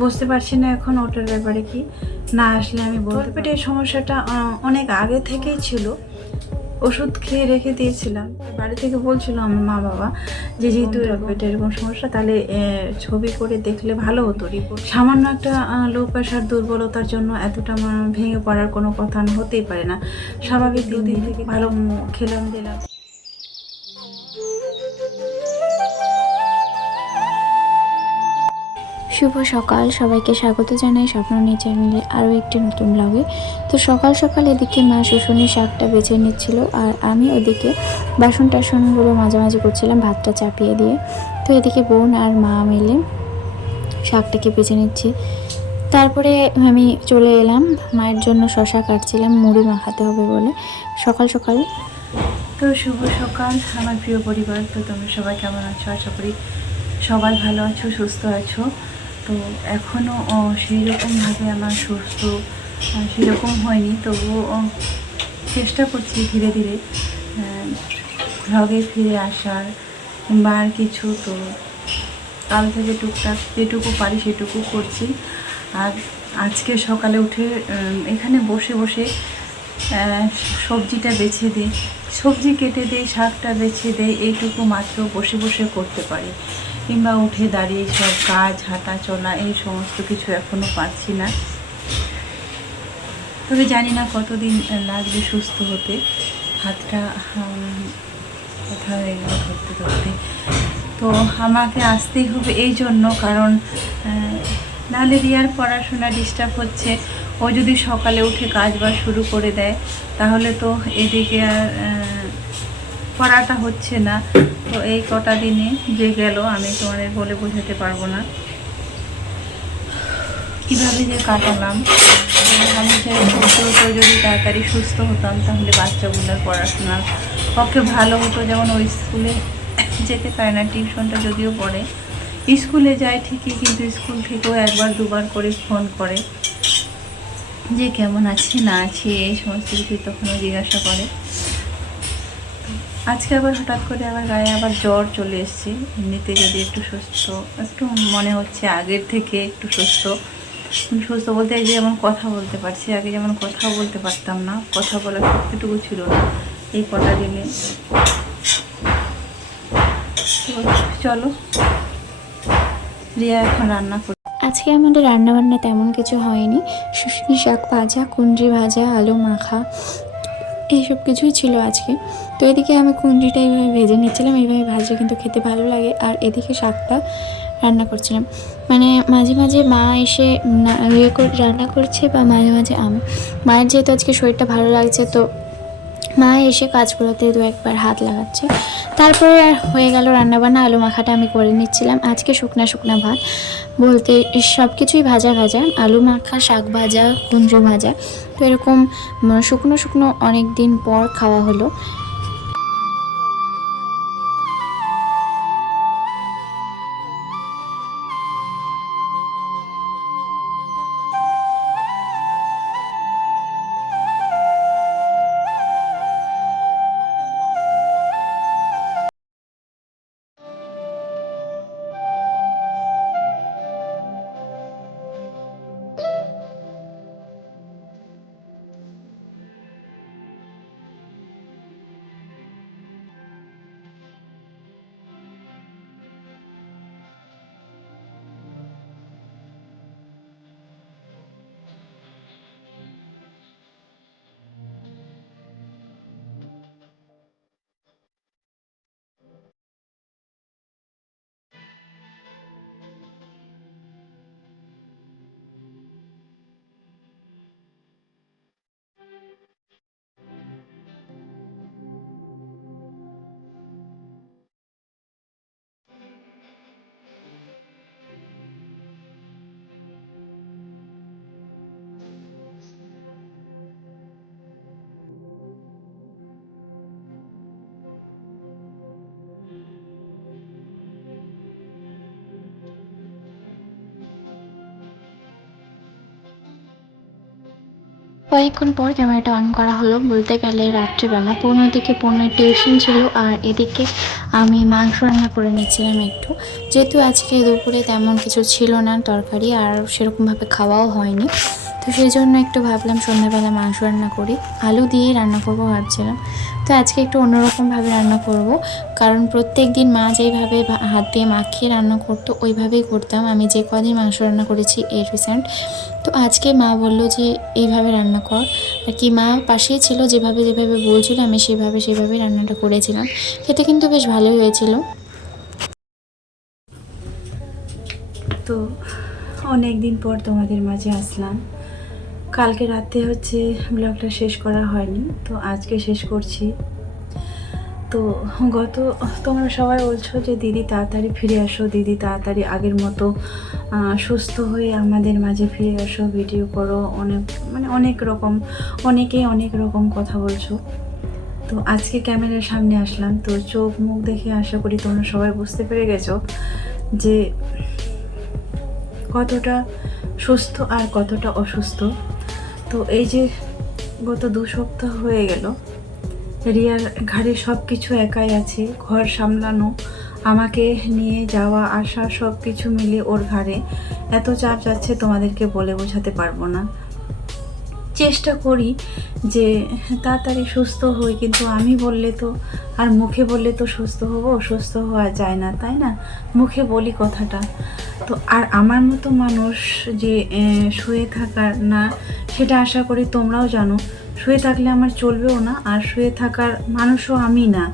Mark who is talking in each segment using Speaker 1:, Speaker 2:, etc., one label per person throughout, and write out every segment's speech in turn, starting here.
Speaker 1: বুঝতে পারছি না এখন ওটার ব্যাপারে কি। না আসলে আমি বলতে পেটের সমস্যাটা অনেক আগে থেকেই ছিল। ওষুধ খেয়ে রেখে দিয়েছিলাম। বাড়ি থেকে বলছিল আমার মা বাবা যে যেহেতু পেটে এরকম সমস্যা তাহলে ছবি করে দেখলে ভালো হতো রিপোর্ট সামান্য একটা লো প্রেশার দুর্বলতার জন্য এতটা ভেঙে পড়ার কোনো কথা হতেই পারে না। স্বাভাবিক দুদিন থেকে ভালো খেলাম দিলাম।
Speaker 2: শুভ সকাল। সবাইকে স্বাগত জানাই স্বপ্ন নিয়ে চ্যানেলে আরও একটি নতুন ব্লগে। তো সকাল সকাল এদিকে মা শুশুনি শাকটা বেছে নিচ্ছিল আর আমি ওদিকে বাসন টাসনগুলো মাঝামাঝি করছিলাম, ভাতটা চাপিয়ে দিয়ে। তো এদিকে বোন আর মা মিলে শাকটাকে বেছে নিচ্ছি। তারপরে আমি চলে এলাম। মায়ের জন্য শশা কাটছিলাম, মুড়ি মাখাতে হবে বলে। সকাল সকাল।
Speaker 1: তো শুভ সকাল আমার প্রিয় পরিবার। তো তোমরা সবাই কেমন আছো? আশা করি সবাই ভালো আছো, সুস্থ আছো। তো এখনও সেই রকমভাবে আমার সুস্থ সেরকম হয়নি। তবুও চেষ্টা করছি ধীরে ধীরে ভ্লগে ফিরে আসার বা আর কিছু। তো কাল থেকে টুকটাক যেটুকু পারি সেটুকু করছি। আর আজকে সকালে উঠে এখানে বসে বসে সবজিটা বেছে দিই। সবজি কেটে দিই, শাকটা বেছে দিই, এইটুকু মাত্র বসে বসে করতে পারি। কিংবা উঠে দাঁড়িয়ে সব কাজ হাঁটা চলা এই সমস্ত কিছু এখনও পাচ্ছি না। তবে জানি না কতদিন লাগবে সুস্থ হতে। হাতটা উম, কোথা হয়ে গেল ধরতে ধরতে। তো আমাকে আসতেই হবে এই জন্য কারণ নাহলে রিয়ার পড়াশোনা ডিস্টার্ব হচ্ছে। ও যদি সকালে উঠে কাজ বাজ শুরু করে দেয় তাহলে তো এদিকে আর পড়াটা হচ্ছে না। তো এই কটা দিনে যে গেল, আমি তোমাদের বলে বোঝাতে পারব না। কীভাবে যে কাটালাম? আমি চাই যদি তাড়াতাড়ি সুস্থ হতাম, তাহলে বাচ্চাগুলোর পড়াশোনার পক্ষে ভালো হতো। যেমন ওই স্কুলে যেতে পারে না, টিউশনটা যদিও পড়ে। স্কুলে যায় ঠিকই, কিন্তু স্কুল থেকেও একবার দুবার করে ফোন করে। যে কেমন আছে, না আছে, এই সমস্ত কিছু তখনও জিজ্ঞাসা করে। আজকে আবার হঠাৎ করে আবার গায়ে আবার জ্বর চলে এসেছে। এমনিতে যদি একটু সুস্থ, একটু মনে হচ্ছে আগের থেকে একটু সুস্থ। সুস্থ বলতে এই যে যেমন কথা বলতে পারছি, আগে যেমন কথাও বলতে পারতাম না, কথা বলার শক্তিটুকু ছিল না এই কটা দিনে। চলো, রিয়া এখন রান্না করে
Speaker 2: আজকে আমাদের রান্নাবান্না তেমন কিছু হয়নি। শুশনি শাক ভাজা কুঞ্জি ভাজা, আলু মাখা এইসব কিছুই ছিল আজকে। তো এদিকে আমি কুঞ্জিটা এইভাবে ভেজে নিচ্ছিলাম, এইভাবে ভাজলে কিন্তু খেতে ভালো লাগে। আর এদিকে শাকটা রান্না করছিলাম। মানে মাঝে মাঝে মা এসে ইয়ে করে, রান্না করছে বা মাঝে মাঝে আমি। মায়ের যেহেতু আজকে শরীরটা ভালো লাগছে, তো মা এসে কাজগুলোতে দু একবার হাত লাগাচ্ছে। তারপরে আর হয়ে গেল রান্নাবান্না, আলু মাখাটা আমি করে নিচ্ছিলাম। আজকে শুকনা শুকনা ভাত। বলতে সব কিছুই ভাজা ভাজা। আলু মাখা, শাক ভাজা, কুমড়ো ভাজা। তো এরকম শুকনো শুকনো অনেক দিন পর খাওয়া হলো। কয়েকক্ষণ পর ক্যামেরাটা অন করা হলো। বলতে গেলে রাত্রিবেলা। পনেরো দিকে পনেরো টিউশন ছিল আর এদিকে আমি মাংস রান্না করে নিয়েছিলাম একটু। যেহেতু আজকে দুপুরে তেমন কিছু ছিল না তরকারি, আর সেরকমভাবে খাওয়াও হয়নি। তো সেই জন্য একটু ভাবলাম সন্ধ্যাবেলা মাংস রান্না করি। আলু দিয়ে রান্না করব ভাবছিলাম। তো আজকে একটু অন্যরকমভাবে রান্না করব। কারণ প্রত্যেক দিন মা যেইভাবে হাত দিয়ে মাখিয়ে রান্না করতো, ওইভাবেই করতাম। আমি যে কদিন মাংস রান্না করেছি এই রিসেন্ট তো আজকে মা বলল যে, এইভাবে রান্না কর। আর কি মা পাশেই ছিল, যেভাবে যেভাবে বলছিল, আমি সেভাবে সেভাবে রান্নাটা করেছিলাম। খেতে কিন্তু বেশ ভালোই হয়েছিল।
Speaker 1: তো অনেক দিন পর তোমাদের মাঝে আসলাম। কালকে রাতে হচ্ছে ব্লগটা শেষ করা হয়নি, তো আজকে শেষ করছি। তো গত, তোমরা সবাই বলছো যে দিদি তাড়াতাড়ি ফিরে আসো, দিদি তাড়াতাড়ি আগের মতো সুস্থ হয়ে আমাদের মাঝে ফিরে আসো, ভিডিও করো, অনেক মানে অনেক রকম, অনেকেই অনেক রকম কথা বলছো। তো আজকে ক্যামেরার সামনে আসলাম, তো চোখ মুখ দেখে আশা করি তোমরা সবাই বুঝতে পেরে গেছো যে কতটা সুস্থ আর কতটা অসুস্থ। তো এই যে গত দু সপ্তাহ হয়ে গেল, রিয়ার ঘাড়ে সব কিছু একাই আছে, ঘর সামলানো, আমাকে নিয়ে যাওয়া, আসা সব কিছু মিলে ওর ঘাড়ে। এত চাপ যাচ্ছে তোমাদেরকে বলে বোঝাতে পারব না। চেষ্টা করি যে তাড়াতাড়ি সুস্থ হই, কিন্তু আমি বললে তো আর মুখে বললে তো সুস্থ হব সুস্থ হওয়া যায় না, তাই না? মুখে বলি কথাটা। তো আর আমার মতো মানুষ যে শুয়ে থাকার না, সেটা আশা করি তোমরাও জানো। শুয়ে থাকলে আমার চলবেও না, আর শুয়ে থাকার মানুষও আমি না।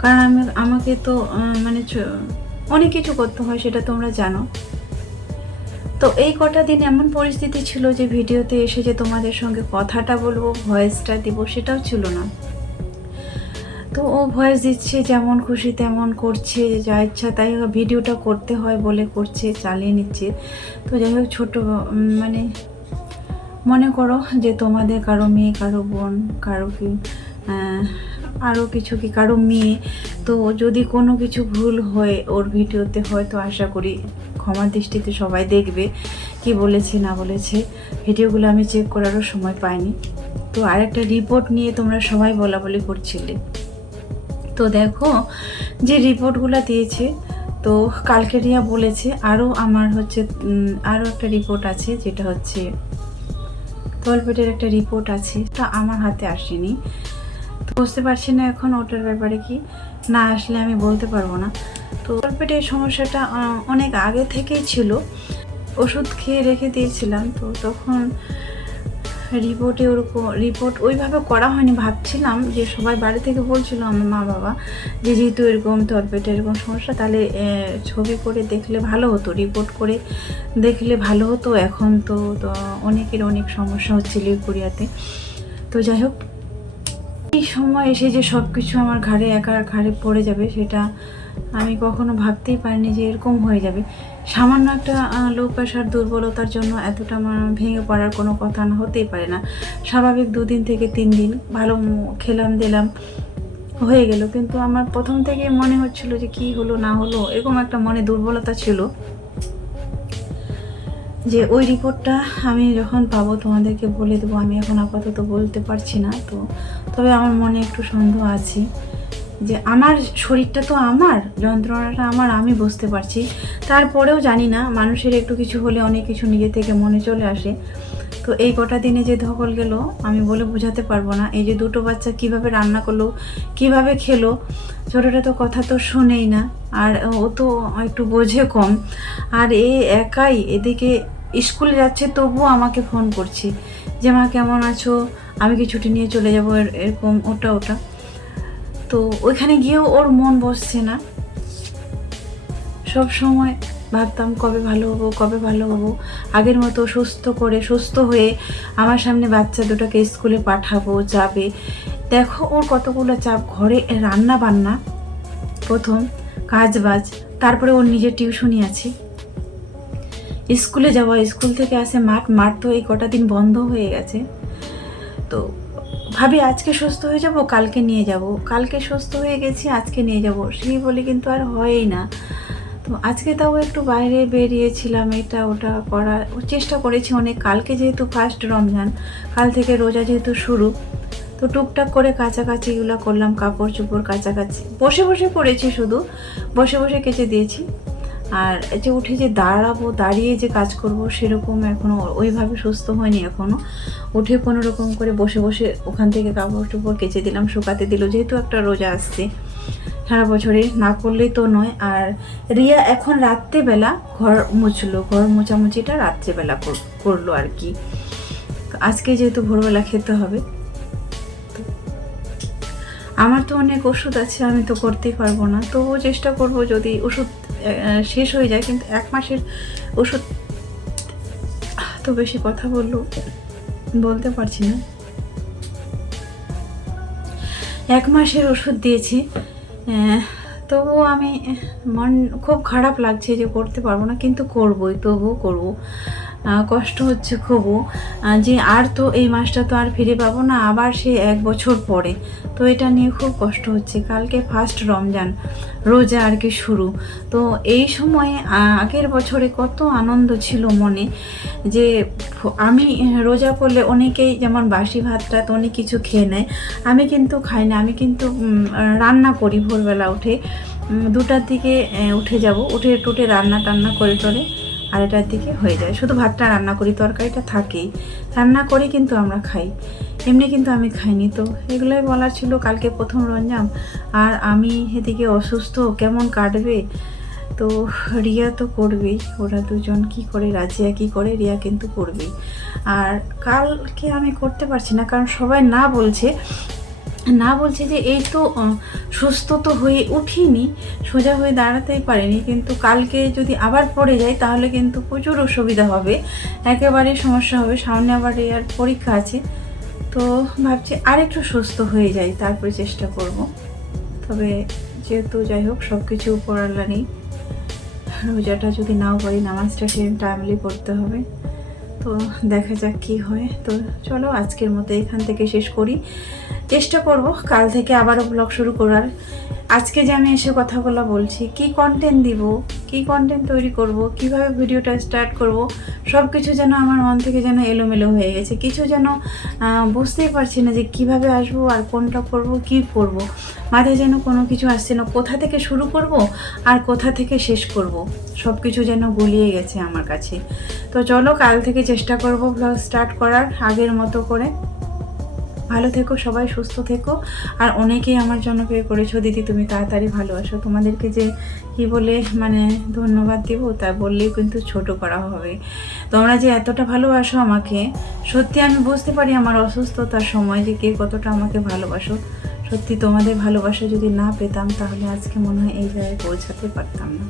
Speaker 1: কারণ আমি, আমাকে তো মানে অনেক কিছু করতে হয়, সেটা তোমরা জানো। তো এই কটা দিন এমন পরিস্থিতি ছিল যে ভিডিওতে এসে যে তোমাদের সঙ্গে কথাটা বলব, ভয়েসটা দিব সেটাও ছিল না। তো ও ভয়েস দিচ্ছে, যেমন খুশি তেমন করছে, যা ইচ্ছা তাই ভিডিওটা করতে হয় বলে করছে, চালিয়ে নিচ্ছে। তো যাই হোক, ছোটো মানে মনে করো যে তোমাদের কারও মেয়ে, কারও বোন, কারও কি আরও কিছু কি, কারও মেয়ে। তো যদি কোনো কিছু ভুল হয় ওর ভিডিওতে হয় তো আশা করি ক্ষমা দৃষ্টিতে সবাই দেখবে কি বলেছে, না বলেছে। ভিডিওগুলো আমি চেক করারও সময় পাইনি। তো আর একটা রিপোর্ট নিয়ে তোমরা সবাই বলা বলি করছিলে। তো দেখো, যে রিপোর্টগুলো দিয়েছে, তো কালকে রিয়া বলেছে আরও আমার হচ্ছে আরও একটা রিপোর্ট আছে, যেটা হচ্ছে তলপেটের একটা রিপোর্ট আছে, তা আমার হাতে আসেনি। তো বুঝতে পারছি না এখন ওটার ব্যাপারে কি। না আসলে আমি বলতে পারব না। তো তলপেটের সমস্যাটা অনেক আগে থেকেই ছিল। ওষুধ খেয়ে রেখে দিয়েছিলাম, তো তখন রিপোর্টে ওরকম রিপোর্ট ওইভাবে করা হয়নি, ভাবছিলাম যে সবাই বাড়ি থেকে বলছিল আমার মা বাবা যে যেহেতু এরকম তলপেটে এরকম সমস্যা, তাহলে ছবি করে দেখলে ভালো হতো রিপোর্ট করে দেখলে ভালো হতো। এখন তো তো অনেকের অনেক সমস্যা হচ্ছে লিপুরিয়াতে তো যাই হোক এই সময় এসে যে সব কিছু আমার ঘাড়ে একার ঘাড়ে পড়ে যাবে, সেটা আমি কখনো ভাবতেই পারিনি যে এরকম হয়ে যাবে। সামান্য একটা লো প্রেশার দুর্বলতার জন্য এতটা আমার ভেঙে পড়ার কোনো কথা না হতেই পারে না। স্বাভাবিক দুদিন থেকে তিন দিন, ভালো খেলাম, দিলাম, হয়ে গেল। কিন্তু আমার প্রথম থেকে মনে হচ্ছিল যে কি হলো, না হলো, এরকম একটা মনে দুর্বলতা ছিল। যে ওই রিপোর্টটা আমি যখন পাবো তোমাদেরকে বলে দেবো, আমি এখন আপাতত বলতে পারছি না। তো তবে আমার মনে একটু সন্দেহ আছে যে আমার শরীরটা তো আমার, যন্ত্রণাটা আমার, আমি বুঝতে পারছি। তারপরেও জানি না, মানুষের একটু কিছু হলে অনেক কিছু নিজে থেকে মনে চলে আসে। তো এই কটা দিনে যে ধকল গেল, আমি বলে বোঝাতে পারব না। এই যে দুটো বাচ্চা কীভাবে রান্না করল, কীভাবে খেলো, ছোটোটা তো কথা তো শোনেই না। আর ও তো একটু বোঝে কম। আর এ একাই এদিকে স্কুলে যাচ্ছে, তবুও আমাকে ফোন করছে যে, মা, কেমন আছো? আমি কি ছুটি নিয়ে চলে যাব? এর- এরকম ওটা ওটা। তো ওইখানে গিয়েও ওর মন বসছে না। সব সময় ভাবতাম, কবে ভালো হব, কবে ভালো হব? আগের মতো সুস্থ করে, সুস্থ হয়ে আমার সামনে বাচ্চা দুটোকে স্কুলে পাঠাবো, যাবে। দেখো ওর কতগুলো চাপ, ঘরে রান্না বান্না প্রথম কাজ বাজ তারপরে ওর নিজের টিউশনি আছে। স্কুলে যাওয়া স্কুল থেকে আসে মাঠ মাঠ তো এই কটা দিন বন্ধ হয়ে গেছে। তো ভাবি, আজকে সুস্থ হয়ে যাব, কালকে নিয়ে যাব। কালকে সুস্থ হয়ে গেছি, আজকে নিয়ে যাব। সেই বলে কিন্তু আর হয়ই না। তো আজকে তাও একটু বাইরে বেরিয়েছিলাম, এটা ওটা করার, চেষ্টা করেছি অনেক। কালকে যেহেতু ফার্স্ট রমজান, কাল থেকে রোজা যেহেতু শুরু, তো টুকটাক করে কাছাকাছিগুলো করলাম, কাপড় চোপড় কাছাকাছি। বসে বসে করেছি শুধু, বসে বসে কেচে দিয়েছি। আর যে উঠে যে দাঁড়াবো, দাঁড়িয়ে যে কাজ করব, সেরকম এখনও ওইভাবে সুস্থ হয়নি এখনও উঠে কোনো রকম করে বসে বসে ওখান থেকে কাপড় চোপড় কেচে দিলাম, শুকাতে দিল, যেহেতু একটা রোজা আসছে সারা বছরে, না করলেই তো নয়। আর রিয়া এখন রাত্রেবেলা ঘর মুছলো, ঘর মোছামুছিটা রাত্রেবেলা কর- করল আর কি। আজকে যেহেতু ভোরবেলা খেতে হবে আমার তো অনেক ওষুধ আছে, আমি তো করতেই পারব না। তবুও চেষ্টা করব যদি ওষুধ শেষ হয়ে যায়, কিন্তু এক মাসের ওষুধ তো বেশি কথা বলল, বলতে পারছি না। এক মাসের ওষুধ দিয়েছি তবুও আমি মন খুব খারাপ লাগছে যে করতে পারব না, কিন্তু করবোই, তবুও করব। কষ্ট হচ্ছে আহ, যে আর তো এই মাসটা তো আর ফিরে পাবো না আবার সে এক বছর পরে। তো এটা নিয়ে খুব কষ্ট হচ্ছে। কালকে ফার্স্ট রমজান রোজা আর কি শুরু। তো এই সময়ে আগের বছরে কত আনন্দ ছিল মনে যে আমি রোজা করলে অনেকেই যেমন বাসি ভাতটা তো অনেক কিছু খেয়ে নেয় আমি কিন্তু খাই না। আমি কিন্তু রান্না করি ভোরবেলা উঠে। দুটার দিকে উঠে যাব। উঠে টুটে রান্না টান্না করে টরে। আড়াইটার দিকে হয়ে যায়। শুধু ভাতটা রান্না করি, তরকারিটা থাকেই। রান্না করে কিন্তু আমরা খাই। এমনি কিন্তু আমি খাইনি তো। এগুলোই বলার ছিল কালকে প্রথম রঞ্জাম। আর আমি এদিকে অসুস্থ, কেমন কাটবে? তো রিয়া তো করবেই। ওরা দুজন কি করে, রাজিয়া কি করে, রিয়া কিন্তু করবেই। আর কালকে আমি করতে পারছি না, কারণ সবাই না বলছে। না বলছি যে এই তো সুস্থ তো হয়ে উঠিনি, সোজা হয়ে দাঁড়াতেই পারিনি, কিন্তু কালকে যদি আবার পড়ে যাই তাহলে কিন্তু প্রচুর অসুবিধা হবে, একেবারে সমস্যা হবে, সামনে আবার রিয়ার পরীক্ষা আছে, তো ভাবছি আর একটু সুস্থ হয়ে যাই, তারপরে চেষ্টা করব, তবে যেহেতু যাই হোক সব কিছু আল্লাহ নেই রোজাটা যদি নাও পারি, নামাজটা সে টাইমলি পড়তে হবে, তো দেখা যাক কি হয়, তো চলো আজকের মতো এখান থেকে শেষ করি চেষ্টা করব কাল থেকে আবারও ব্লগ শুরু করার। আজকে যে আমি এসে কথাগুলো বলছি, কি কন্টেন্ট দিব, কি কন্টেন্ট তৈরি করব, কীভাবে ভিডিওটা স্টার্ট করব সব কিছু যেন আমার মন থেকে যেন এলোমেলো হয়ে গেছে। কিছু যেন বুঝতেই পারছি না যে কীভাবে আসব আর কোনটা করব, কি করব। মাথায় যেন কোনো কিছু আসছে না, কোথা থেকে শুরু করব আর কোথা থেকে শেষ করব। সব কিছু যেন গুলিয়ে গেছে আমার কাছে। তো চলো কাল থেকে চেষ্টা করব ব্লগ স্টার্ট করার, আগের মতো করে। ভালো থেকো, সবাই সুস্থ থেকো। আর অনেকেই আমার জন্য পে করেছ, দিদি, তুমি তাড়াতাড়ি ভালো আসো। তোমাদেরকে যে কি বলে মানে ধন্যবাদ দিব, তা বললেই কিন্তু ছোট করা হবে। তোমরা যে এতটা ভালোবাসো আমাকে, সত্যি আমি বুঝতে পারি আমার অসুস্থতার সময় যে কে কতটা আমাকে ভালোবাসো। সত্যি তোমাদের ভালোবাসা যদি না পেতাম, তাহলে আজকে মনে হয় এই জায়গায় পৌঁছাতে পারতাম না।